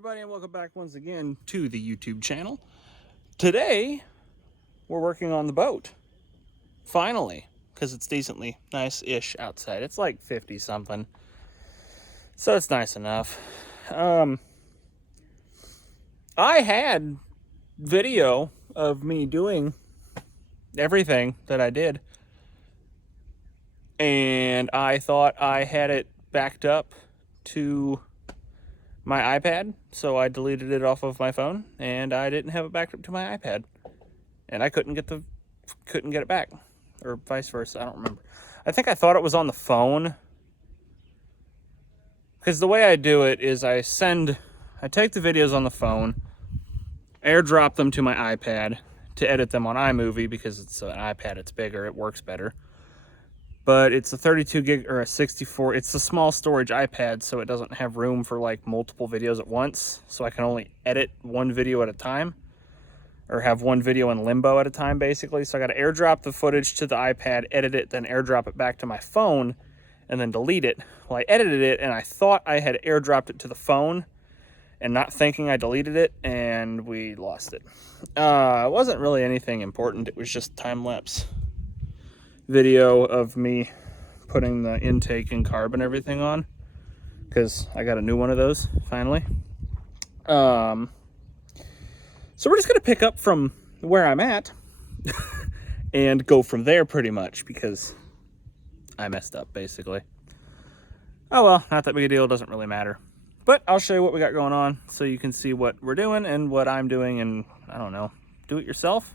everybody, and welcome back once again to the YouTube channel. Today, we're working on the boat. Finally, because it's decently nice-ish outside. It's like 50-something, so it's nice enough. I had video of me doing everything that I did, and I thought I had it backed up to my iPad, so I deleted it off of my phone, and I didn't have it backed up to my iPad, and I couldn't get it back, or vice versa. I don't remember. I think I thought it was on the phone, because the way I do it is I take the videos on the phone, airdrop them to my iPad to edit them on iMovie, because it's an iPad, it's bigger, it works better. But it's a 32 gig or a 64. It's a small storage iPad, so it doesn't have room for like multiple videos at once. So I can only edit one video at a time, or have one video in limbo at a time, basically. So I got to airdrop the footage to the iPad, edit it, then airdrop it back to my phone, and then delete it. Well, I edited it, and I thought I had airdropped it to the phone, and not thinking I deleted it, and we lost it. It wasn't really anything important. It was just time-lapse video of me putting the intake and carb and everything on, because I got a new one of those finally. So we're just gonna pick up from where I'm at and go from there pretty much, because I messed up basically. Oh well, not that big a deal, doesn't really matter. But I'll show you what we got going on so you can see what we're doing and what I'm doing, and I don't know, do it yourself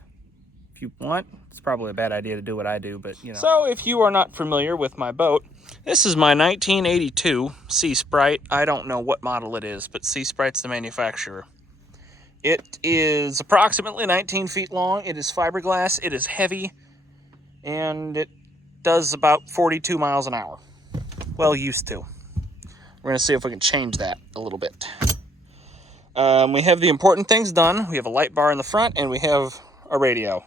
if you want. It's probably a bad idea to do what I do, but you know. So if you are not familiar with my boat, this is my 1982 Sea Sprite. I don't know what model it is, but Sea Sprite's the manufacturer. It is approximately 19 feet long. It is fiberglass. It is heavy, and it does about 42 miles an hour. Well, used to. We're gonna see if we can change that a little bit. We have the important things done. We have a light bar in the front, and we have a radio.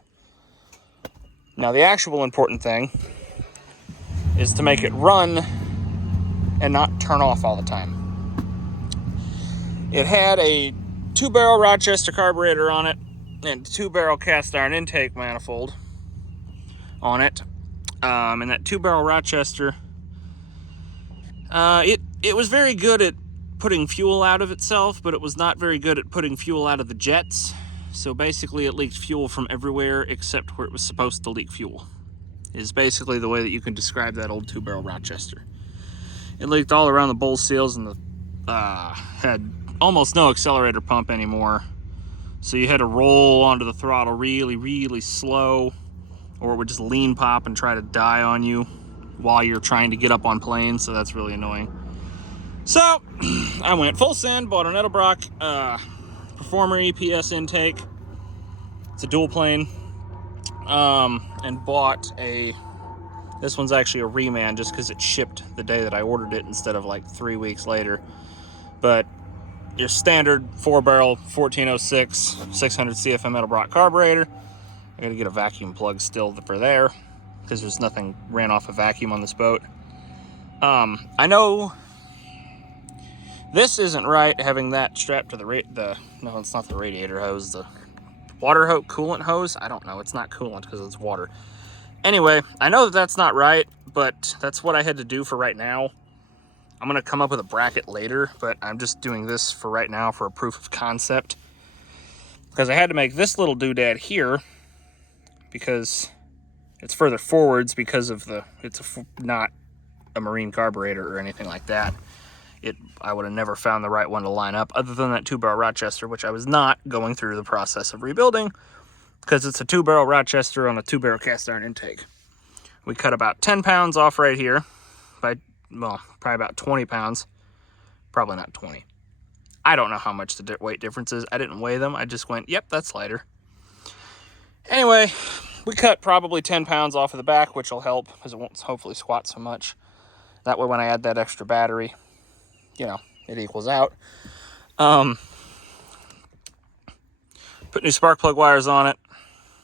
Now, the actual important thing is to make it run and not turn off all the time. It had a 2-barrel Rochester carburetor on it and 2-barrel cast iron intake manifold on it. And that 2-barrel Rochester, it was very good at putting fuel out of itself, but it was not very good at putting fuel out of the jets. So basically it leaked fuel from everywhere except where it was supposed to leak fuel, is basically the way that you can describe that old 2-barrel Rochester. It leaked all around the bowl seals, and had almost no accelerator pump anymore. So you had to roll onto the throttle really, really slow, or it would just lean pop and try to die on you while you're trying to get up on planes, so that's really annoying. So I went full send, bought an Edelbrock Performer EPS intake. It's a dual plane, and bought this one's actually a reman just because it shipped the day that I ordered it instead of like 3 weeks later. But your standard 4-barrel 1406 600 CFM Edelbrock carburetor. I gotta get a vacuum plug still for there, because there's nothing ran off a vacuum on this boat. I know this isn't right, having that strapped to no, it's not the radiator hose, the water hose, coolant hose. I don't know, it's not coolant because it's water. Anyway, I know that that's not right, but that's what I had to do for right now. I'm gonna come up with a bracket later, but I'm just doing this for right now for a proof of concept, because I had to make this little doodad here because it's further forwards, because of it's not a marine carburetor or anything like that. I would have never found the right one to line up other than that 2-barrel Rochester, which I was not going through the process of rebuilding, because it's a 2-barrel Rochester on a 2-barrel cast iron intake. We cut about 10 pounds off right here by, well, probably about 20 pounds. Probably not 20. I don't know how much the weight difference is. I didn't weigh them. I just went, yep, that's lighter. Anyway, we cut probably 10 pounds off of the back, which will help because it won't hopefully squat so much. That way when I add that extra battery, you know, it equals out. Put new spark plug wires on it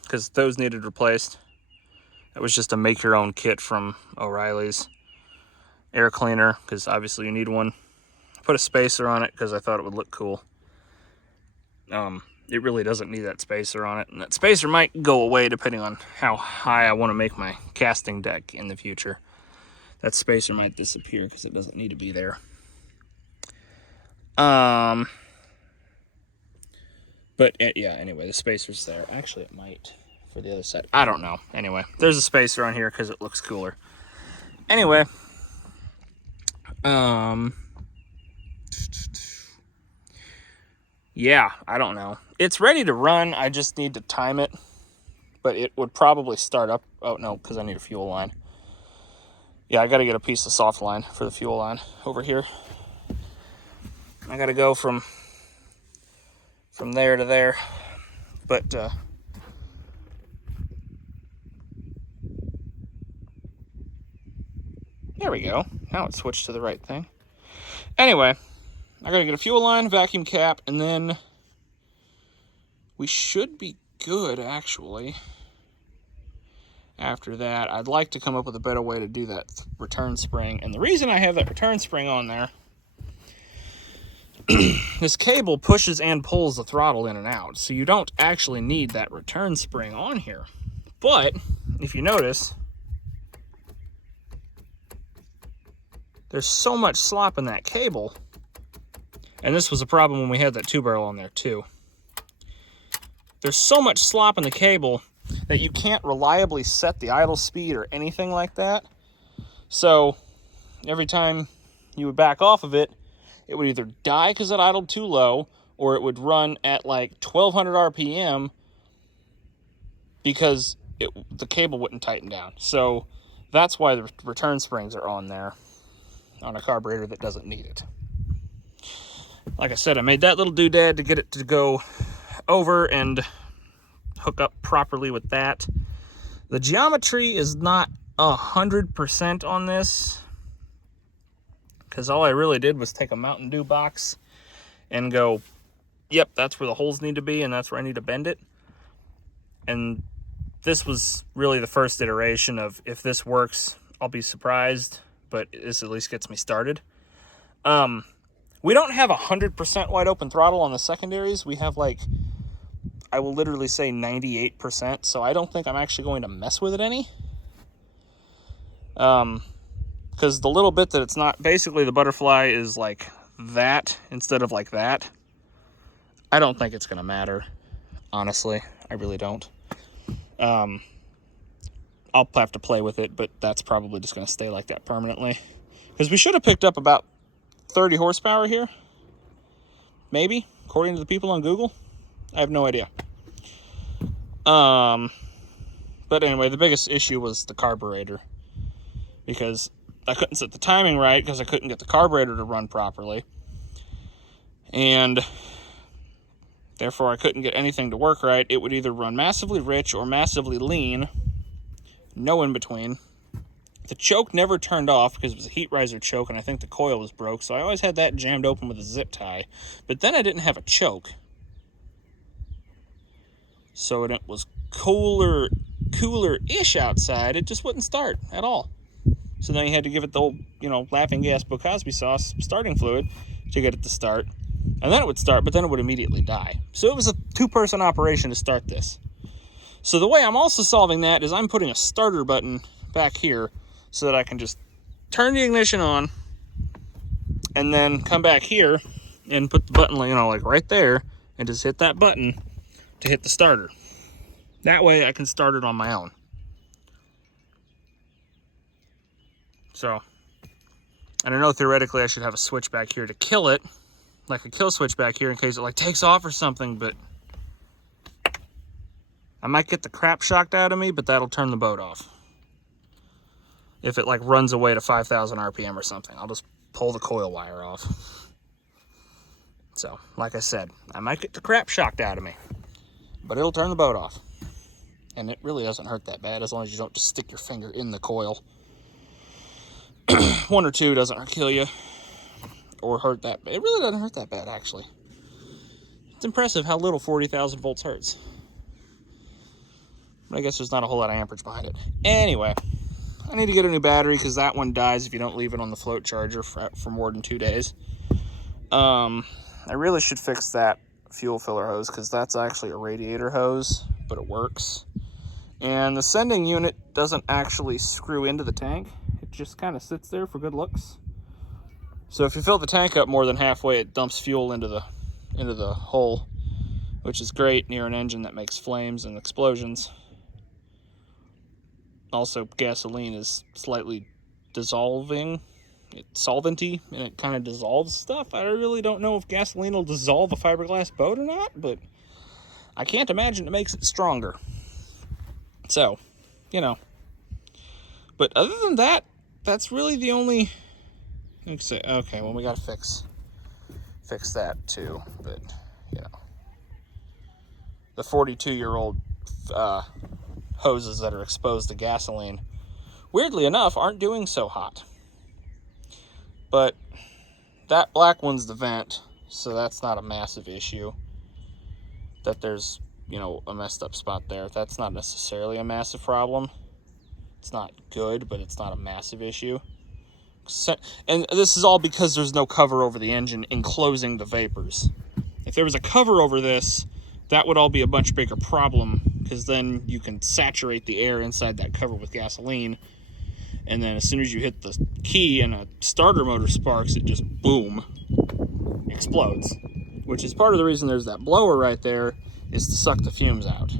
because those needed replaced. That was just a make your own kit from O'Reilly's. Air cleaner, because obviously you need one. Put a spacer on it because I thought it would look cool. It really doesn't need that spacer on it. And that spacer might go away depending on how high I want to make my casting deck in the future. That spacer might disappear because it doesn't need to be there. But yeah, anyway, the spacer's there. Actually, it might for the other side. I don't know. Anyway, there's a spacer on here because it looks cooler. Anyway, yeah, I don't know. It's ready to run. I just need to time it, but it would probably start up. Oh no, because I need a fuel line. Yeah, I got to get a piece of soft line for the fuel line over here. I got to go from there to there, but there we go. Now it switched to the right thing. Anyway, I got to get a fuel line, vacuum cap, and then we should be good, actually. After that, I'd like to come up with a better way to do that return spring. And the reason I have that return spring on there, this cable pushes and pulls the throttle in and out. So you don't actually need that return spring on here. But if you notice, there's so much slop in that cable. And this was a problem when we had that 2-barrel on there too. There's so much slop in the cable that you can't reliably set the idle speed or anything like that. So every time you would back off of it, it would either die because it idled too low, or it would run at like 1200 RPM because the cable wouldn't tighten down. So that's why the return springs are on there on a carburetor that doesn't need it. Like I said, I made that little doodad to get it to go over and hook up properly with that. The geometry is not 100% on this, because all I really did was take a Mountain Dew box and go, yep, that's where the holes need to be, and that's where I need to bend it. And this was really the first iteration of, if this works, I'll be surprised, but this at least gets me started. We don't have 100% wide open throttle on the secondaries. We have like, I will literally say 98%, so I don't think I'm actually going to mess with it any. Because the little bit that it's not, basically the butterfly is like that instead of like that. I don't think it's going to matter, honestly. I really don't. I'll have to play with it, but that's probably just going to stay like that permanently. Because we should have picked up about 30 horsepower here. Maybe, according to the people on Google. I have no idea. But anyway, the biggest issue was the carburetor, because I couldn't set the timing right because I couldn't get the carburetor to run properly. And therefore I couldn't get anything to work right. It would either run massively rich or massively lean. No in between. The choke never turned off because it was a heat riser choke, and I think the coil was broke, so I always had that jammed open with a zip tie. But then I didn't have a choke. So when it was cooler-ish outside, it just wouldn't start at all. So then you had to give it the old, laughing gas Bill Cosby sauce starting fluid to get it to start. And then it would start, but then it would immediately die. So it was a 2-person operation to start this. So the way I'm also solving that is I'm putting a starter button back here so that I can just turn the ignition on and then come back here and put the button, like right there, and just hit that button to hit the starter. That way I can start it on my own. So, and I know theoretically I should have a switch back here to kill it, like a kill switch back here in case it takes off or something, but I might get the crap shocked out of me, but that'll turn the boat off. If it runs away to 5,000 RPM or something, I'll just pull the coil wire off. So, like I said, I might get the crap shocked out of me, but it'll turn the boat off. And it really doesn't hurt that bad as long as you don't just stick your finger in the coil. 1 or 2 doesn't kill you or hurt that bad. It really doesn't hurt that bad, actually. It's impressive how little 40,000 volts hurts. But I guess there's not a whole lot of amperage behind it. Anyway, I need to get a new battery because that one dies if you don't leave it on the float charger for more than 2 days. I really should fix that fuel filler hose because that's actually a radiator hose, but it works. And the sending unit doesn't actually screw into the tank. It just kind of sits there for good looks. So if you fill the tank up more than halfway, it dumps fuel into the hole, which is great near an engine that makes flames and explosions. Also, gasoline is slightly dissolving. It's solventy, and it kind of dissolves stuff. I really don't know if gasoline will dissolve a fiberglass boat or not, but I can't imagine it makes it stronger. So, you know. But other than that, that's really the only... Okay, well, we gotta fix that too. But, you know. The 42-year-old hoses that are exposed to gasoline, weirdly enough, aren't doing so hot. But that black one's the vent, so that's not a massive issue. That there's, you know, a messed up spot there. That's not necessarily a massive problem. It's not good, but it's not a massive issue. And this is all because there's no cover over the engine enclosing the vapors. If there was a cover over this, that would all be a much bigger problem, because then you can saturate the air inside that cover with gasoline, and then as soon as you hit the key and a starter motor sparks, it just boom, explodes. Which is part of the reason there's that blower right there, is to suck the fumes out.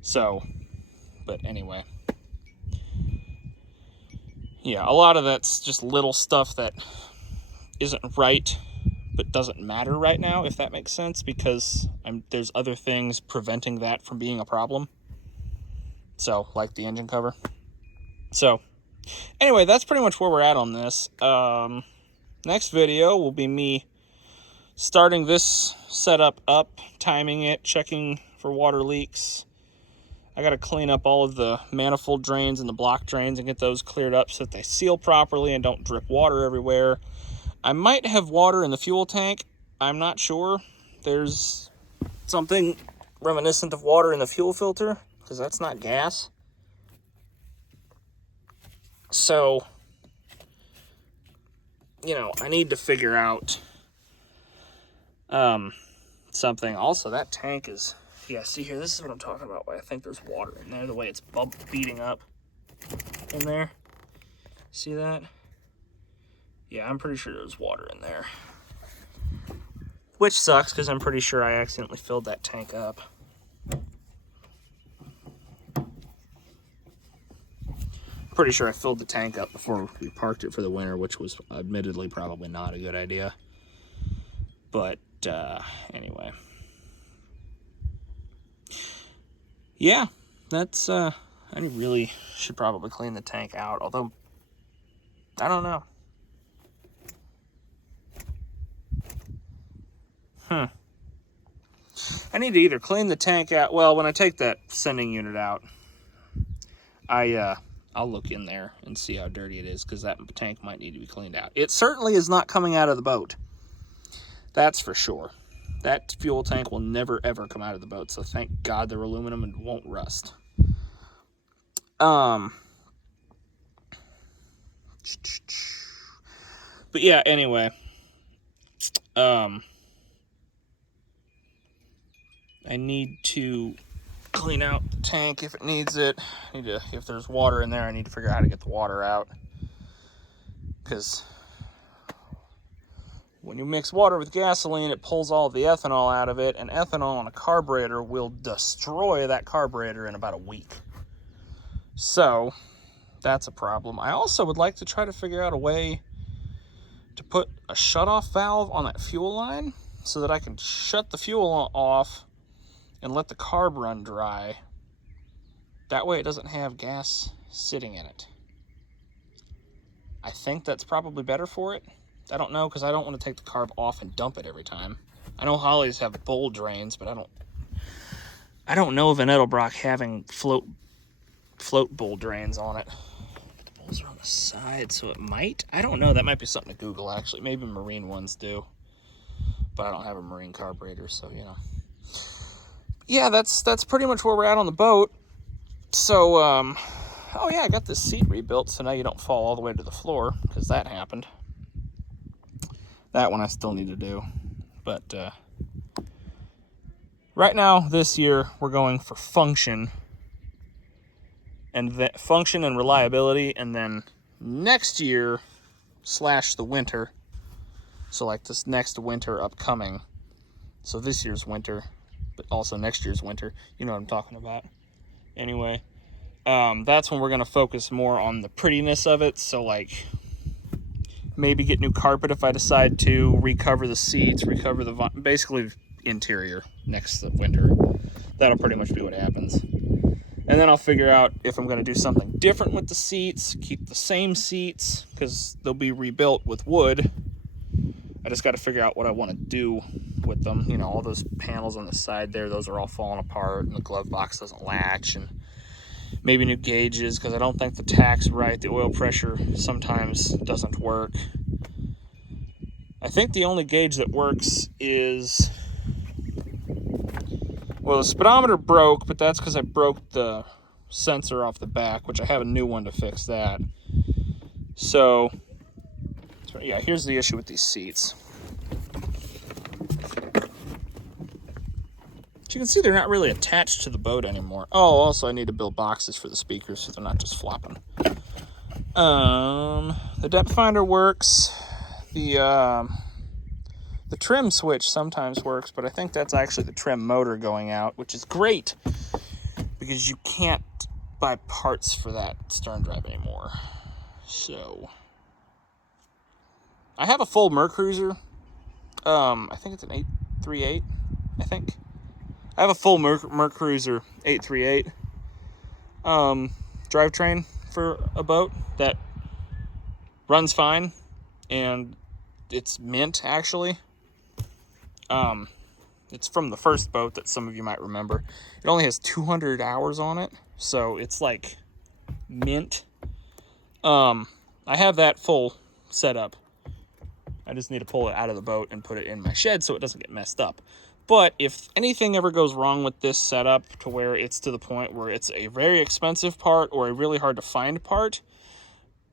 So, but anyway. Yeah, a lot of that's just little stuff that isn't right, but doesn't matter right now, if that makes sense, because there's other things preventing that from being a problem. So, like the engine cover. So, anyway, that's pretty much where we're at on this. Next video will be me starting this setup up, timing it, checking for water leaks. I got to clean up all of the manifold drains and the block drains and get those cleared up so that they seal properly and don't drip water everywhere. I might have water in the fuel tank. I'm not sure. There's something reminiscent of water in the fuel filter, because that's not gas. So, you know, I need to figure out something. Also, that tank is... Yeah, see here, this is what I'm talking about. I think there's water in there, the way it's beating up in there. See that? Yeah, I'm pretty sure there's water in there. Which sucks, because I'm pretty sure I accidentally filled that tank up. Pretty sure I filled the tank up before we parked it for the winter, which was admittedly probably not a good idea. But, anyway. Yeah, that's, I really should probably clean the tank out, although, I don't know. I need to either clean the tank out, well, when I take that sending unit out, I'll look in there and see how dirty it is, because that tank might need to be cleaned out. It certainly is not coming out of the boat. That's for sure. That fuel tank will never, ever come out of the boat, so thank God they're aluminum and won't rust. But yeah, anyway. I need to clean out the tank if it needs it. If there's water in there, I need to figure out how to get the water out. Because when you mix water with gasoline, it pulls all of the ethanol out of it, and ethanol on a carburetor will destroy that carburetor in about a week. So, that's a problem. I also would like to try to figure out a way to put a shutoff valve on that fuel line so that I can shut the fuel off and let the carb run dry. That way it doesn't have gas sitting in it. I think that's probably better for it. I don't know, because I don't want to take the carb off and dump it every time. I know Hollies have bowl drains, but I don't know of an Edelbrock having float bowl drains on it. The bowls are on the side, so it might. I don't know. That might be something to Google, actually. Maybe marine ones do. But I don't have a marine carburetor, so, you know. Yeah, that's pretty much where we're at on the boat. So, oh yeah, I got this seat rebuilt, so now you don't fall all the way to the floor, because that happened. That one I still need to do. But, Right now, this year, we're going for function and function and reliability, and then next year / the winter, so like this next winter upcoming, so this year's winter, but also next year's winter, you know what I'm talking about. Anyway, that's when we're going to focus more on the prettiness of it, so like maybe get new carpet if I decide to, recover the seats, recover the basically interior next winter. That'll pretty much be what happens. And then I'll figure out if I'm going to do something different with the seats, keep the same seats, because they'll be rebuilt with wood. I just got to figure out what I want to do with them. You know, all those panels on the side there, those are all falling apart, and the glove box doesn't latch, and maybe new gauges, because I don't think the tach's right. The oil pressure sometimes doesn't work. I think the only gauge that works is... Well, the speedometer broke, but that's because I broke the sensor off the back, which I have a new one to fix that. So yeah, here's the issue with these seats. As you can see, they're not really attached to the boat anymore. Oh, also I need to build boxes for the speakers so they're not just flopping. The depth finder works. The trim switch sometimes works, but I think that's actually the trim motor going out, which is great because you can't buy parts for that stern drive anymore. So I have a full Mercruiser. I think it's an 838. I think I have a full Mercruiser 838 drivetrain for a boat that runs fine, and it's mint actually. It's from the first boat that some of you might remember. It only has 200 hours on it, so it's like mint. I have that full setup. I just need to pull it out of the boat and put it in my shed so it doesn't get messed up. But if anything ever goes wrong with this setup to where it's to the point where it's a very expensive part or a really hard to find part,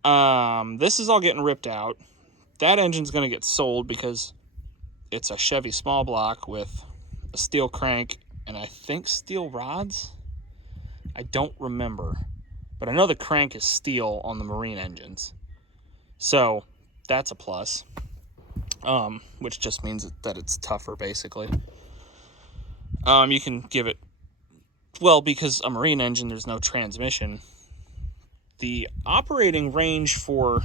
this is all getting ripped out. That engine's going to get sold because it's a Chevy small block with a steel crank and I think steel rods. I don't remember, but I know the crank is steel on the marine engines. So that's a plus, which just means that it's tougher basically. You can give it, well, because a marine engine, there's no transmission. The operating range for,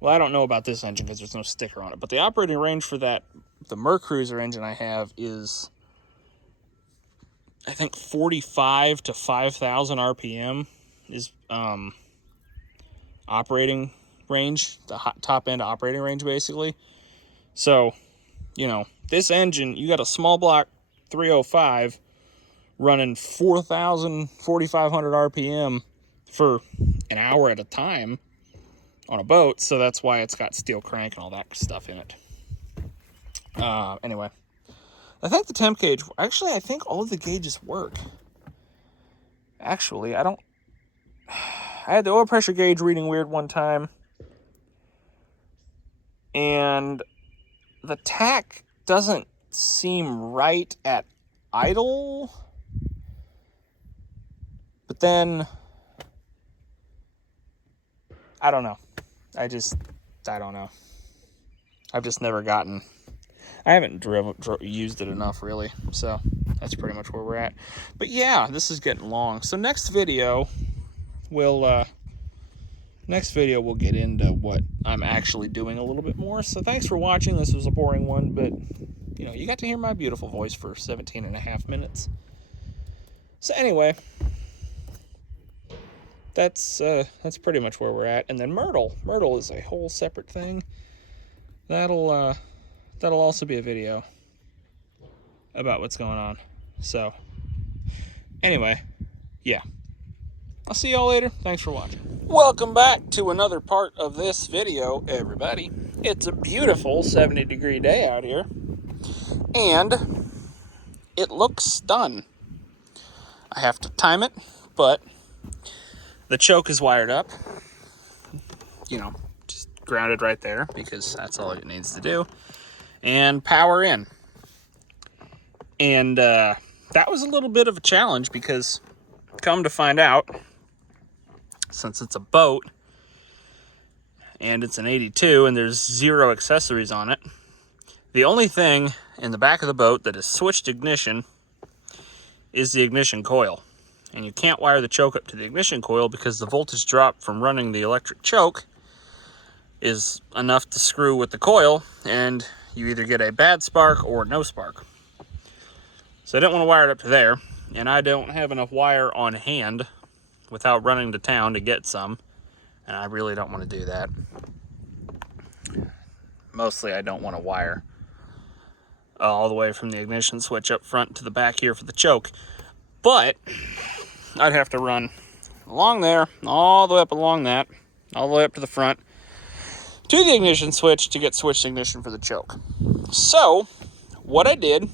well, I don't know about this engine because there's no sticker on it, but the operating range for the Mercruiser engine I have is, I think 45 to 5,000 RPM is operating range, the top end operating range basically. So, you know, this engine, you got a small block 305 running 4,500 RPM for an hour at a time on a boat, so that's why it's got steel crank and all that stuff in it. Anyway, I think the temp gauge, actually, I think all of the gauges work. Actually, I had the oil pressure gauge reading weird one time, and the tach doesn't seem right at idle, but then, I don't know. I don't know. I've just never gotten, I haven't used it enough really, so that's pretty much where we're at. But yeah, this is getting long. So next video, we'll get into what I'm actually doing a little bit more. So thanks for watching. This was a boring one, but you know, you got to hear my beautiful voice for 17 and a half minutes. So anyway, that's pretty much where we're at. And then Myrtle is a whole separate thing. That'll also be a video about what's going on. So anyway, yeah, I'll see y'all later. Thanks for watching. Welcome back to another part of this video, everybody. It's a beautiful 70-degree day out here, and it looks done. I have to time it, but the choke is wired up, you know, just grounded right there because that's all it needs to do, and power in. And that was a little bit of a challenge because come to find out, since it's a boat and it's an 82 and there's 0 accessories on it, the only thing in the back of the boat that is switched ignition is the ignition coil. And you can't wire the choke up to the ignition coil because the voltage drop from running the electric choke is enough to screw with the coil, and you either get a bad spark or no spark. So I didn't want to wire it up to there, and I don't have enough wire on hand without running to town to get some, and I really don't want to do that. Mostly I don't want to wire all the way from the ignition switch up front to the back here for the choke, but I'd have to run along there, all the way up along that, all the way up to the front, to the ignition switch to get switched ignition for the choke. So, what I did,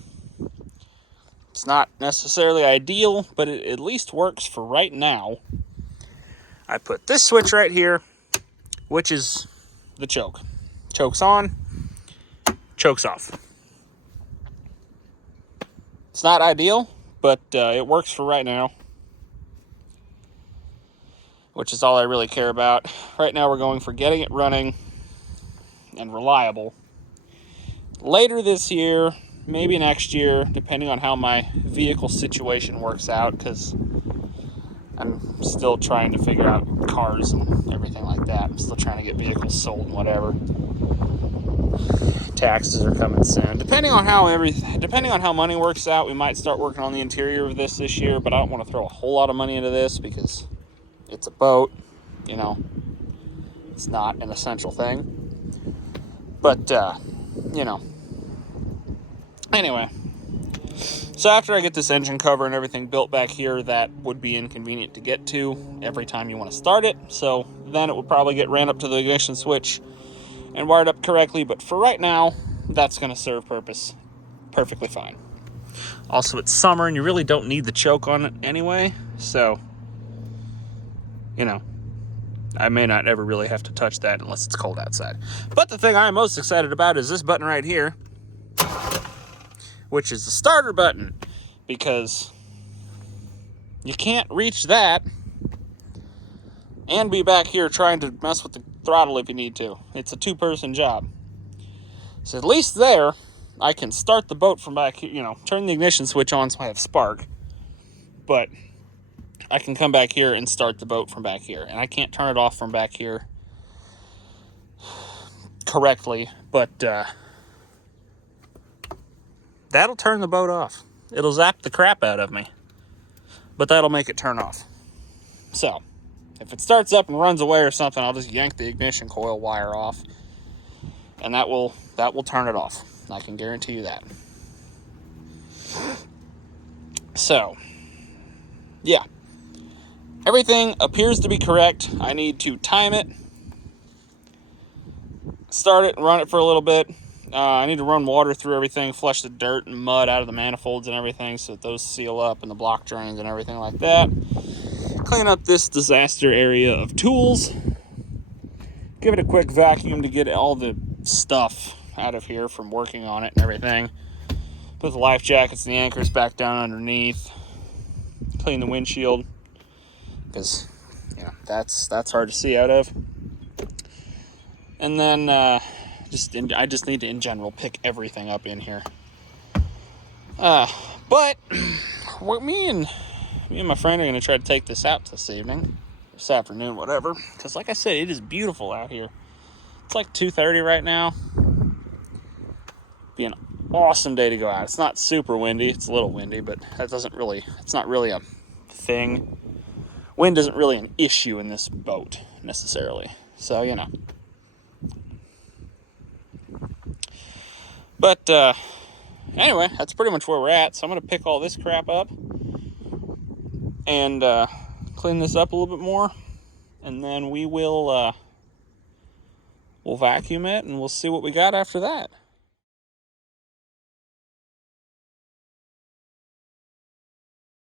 it's not necessarily ideal, but it at least works for right now. I put this switch right here, which is the choke. Choke's on, choke's off. It's not ideal, but it works for right now, which is all I really care about. Right now we're going for getting it running and reliable. Later this year, maybe next year, depending on how my vehicle situation works out, because I'm still trying to figure out cars and everything like that. I'm still trying to get vehicles sold and whatever. Taxes are coming soon. Depending on how money works out, we might start working on the interior of this year, but I don't want to throw a whole lot of money into this because it's a boat, you know. It's not an essential thing. But you know. Anyway, so after I get this engine cover and everything built back here, that would be inconvenient to get to every time you want to start it. So then it would probably get ran up to the ignition switch and wired up correctly. But for right now, that's going to serve purpose perfectly fine. Also, it's summer and you really don't need the choke on it anyway. So, you know, I may not ever really have to touch that unless it's cold outside. But the thing I'm most excited about is this button right here, which is the starter button, because you can't reach that and be back here trying to mess with the throttle if you need to. It's a two-person job. So at least there, I can start the boat from back here, you know, turn the ignition switch on so I have spark, but I can come back here and start the boat from back here, and I can't turn it off from back here correctly, but that'll turn the boat off. It'll zap the crap out of me, but that'll make it turn off. So, if it starts up and runs away or something, I'll just yank the ignition coil wire off, and that will turn it off. I can guarantee you that. So, yeah. Everything appears to be correct. I need to time it, start it, and run it for a little bit. I need to run water through everything, flush the dirt and mud out of the manifolds and everything so that those seal up, and the block drains and everything like that. Clean up this disaster area of tools. Give it a quick vacuum to get all the stuff out of here from working on it and everything. Put the life jackets and the anchors back down underneath. Clean the windshield, because you know that's hard to see out of. And then I just need to in general pick everything up in here. But me and my friend are going to try to take this out this afternoon, whatever. Because like I said, it is beautiful out here. It's like 2:30 right now. Be an awesome day to go out. It's not super windy. It's a little windy, but it's not really a thing. Wind isn't really an issue in this boat necessarily. So, you know. But anyway, that's pretty much where we're at. So I'm going to pick all this crap up and clean this up a little bit more. And then we'll vacuum it and we'll see what we got after that.